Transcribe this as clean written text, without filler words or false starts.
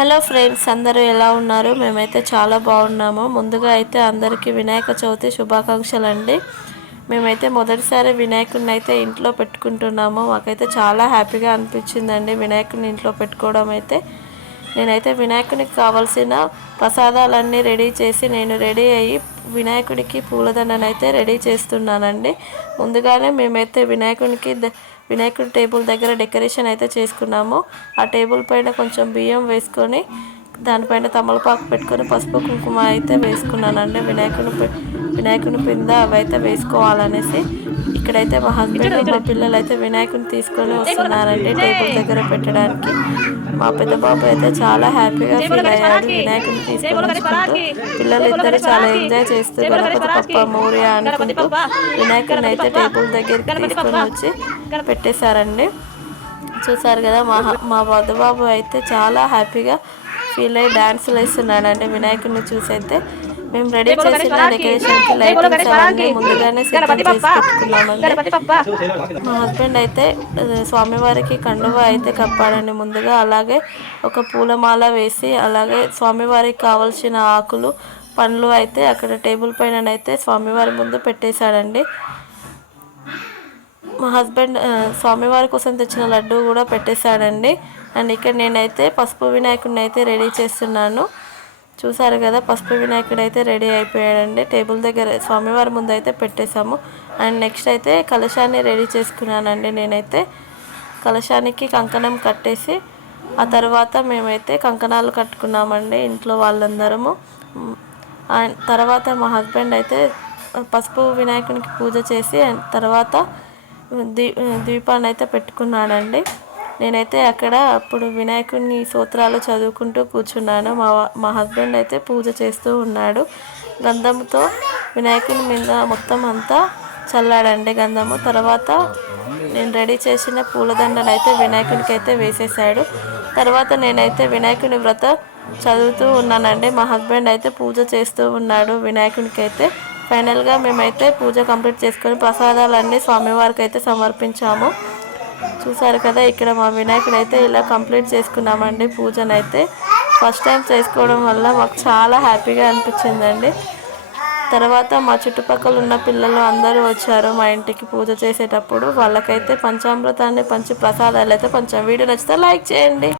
Hello friends, అందరూ ఎలా ఉన్నారు? మేమైతే చాలా బాగున్నాము. ముందుగా అయితే అందరికీ వినాయక చవితి శుభాకాంక్షలు అండి. మేమైతే మొదటిసారి వినాయకుడిని అయితే ఇంట్లో పెట్టుకుంటున్నాము. మాకైతే చాలా హ్యాపీగా అనిపించిందండి వినాయకుడిని ఇంట్లో పెట్టుకోవడం అయితే. నేనైతే వినాయకునికి కావాల్సిన ప్రసాదాలన్నీ రెడీ చేసి నేను రెడీ అయ్యి వినాయకుడికి పూలదండను అయితే రెడీ చేస్తున్నానండి. ముందుగానే మేమైతే వినాయకుడి టేబుల్ దగ్గర డెకరేషన్ అయితే చేసుకున్నాము. ఆ టేబుల్ పైన కొంచెం బియ్యం వేసుకొని దానిపైన తమలపాకు పెట్టుకొని పసుపు కుంకుమ అయితే వేసుకున్నానండి. వినాయకుని కింద అవైతే వేసుకోవాలనేసి ఇక్కడైతే మా హస్బెండ్ మా పిల్లలు అయితే వినాయకుని తీసుకొని వస్తున్నారండి టేబుల్ దగ్గర పెట్టడానికి. మా పెద్ద బాబు అయితే చాలా హ్యాపీగా ఫీల్ అయ్యాడు వినాయకుని తీసుకొని వచ్చుకుంటూ. పిల్లలు ఇద్దరు చాలా ఎంజాయ్ చేస్తూ గణపతి పప్ప మోరియా అనుకుంటూ వినాయకుడిని అయితే టేబుల్ దగ్గరికి తీసుకొని వచ్చి పెట్టేశారండి. చూసారు కదా, మా పెద్ద బాబు అయితే చాలా హ్యాపీగా ఫీల్ అయ్యి డాన్సులు వేస్తున్నాడండి వినాయకుడిని చూసి. అయితే మేము రెడీ చేసిన డెకరేషన్కి లైటింగ్స్ అవన్నీ ముందుగానే సిద్ధం చేసి పెట్టుకున్నామండి. మా హస్బెండ్ అయితే స్వామివారికి కండువా అయితే కప్పాడండి ముందుగా. అలాగే ఒక పూలమాల వేసి అలాగే స్వామివారికి కావాల్సిన ఆకులు పండ్లు అయితే అక్కడ టేబుల్ పైన అయితే స్వామివారి ముందు పెట్టేశాడండి. మా హస్బెండ్ స్వామివారి కోసం తెచ్చిన లడ్డు కూడా పెట్టేశాడండి. అండ్ ఇక్కడ నేనైతే పసుపు వినాయకుడిని అయితే రెడీ చేస్తున్నాను. చూసారు కదా, పసుపు వినాయకుడు అయితే రెడీ అయిపోయాడండి. టేబుల్ దగ్గర స్వామివారి ముందు అయితే పెట్టేశాము. అండ్ నెక్స్ట్ అయితే కలశాన్ని రెడీ చేసుకున్నానండి. నేనైతే కలశానికి కంకణం కట్టేసి ఆ తర్వాత మేమైతే కంకణాలు కట్టుకున్నామండి ఇంట్లో వాళ్ళందరము. అండ్ తర్వాత మా హస్బెండ్ అయితే పసుపు వినాయకునికి పూజ చేసి తర్వాత దీపాన్ని అయితే పెట్టుకున్నాడండి. నేనైతే అక్కడ అప్పుడు వినాయకుడిని స్తోత్రాలు చదువుకుంటూ కూర్చున్నాను. మా హస్బెండ్ అయితే పూజ చేస్తూ ఉన్నాడు. గంధంతో వినాయకుని మీద మొత్తం అంతా చల్లాడండి గంధము. తర్వాత నేను రెడీ చేసిన పూలదండను అయితే వినాయకునికి అయితే వేసేసాడు. తర్వాత నేనైతే వినాయకుని వ్రత చదువుతూ ఉన్నానండి. మా హస్బెండ్ అయితే పూజ చేస్తూ ఉన్నాడు వినాయకునికి అయితే. ఫైనల్గా మేమైతే పూజ కంప్లీట్ చేసుకొని ప్రసాదాలన్నీ స్వామివారికి అయితే సమర్పించాము. చూసారు కదా, ఇక్కడ మా వినాయకుడు అయితే ఇలా కంప్లీట్ చేసుకున్నామండి పూజనైతే. ఫస్ట్ టైం చేసుకోవడం వల్ల మాకు చాలా హ్యాపీగా అనిపించిందండి. తర్వాత మా చుట్టుపక్కల ఉన్న పిల్లలు అందరూ వచ్చారు మా ఇంటికి పూజ చేసేటప్పుడు. వాళ్ళకైతే పంచామృతాన్ని పంచి ప్రసాదాలు అయితే పంచాం. వీడియో నచ్చితే లైక్ చేయండి.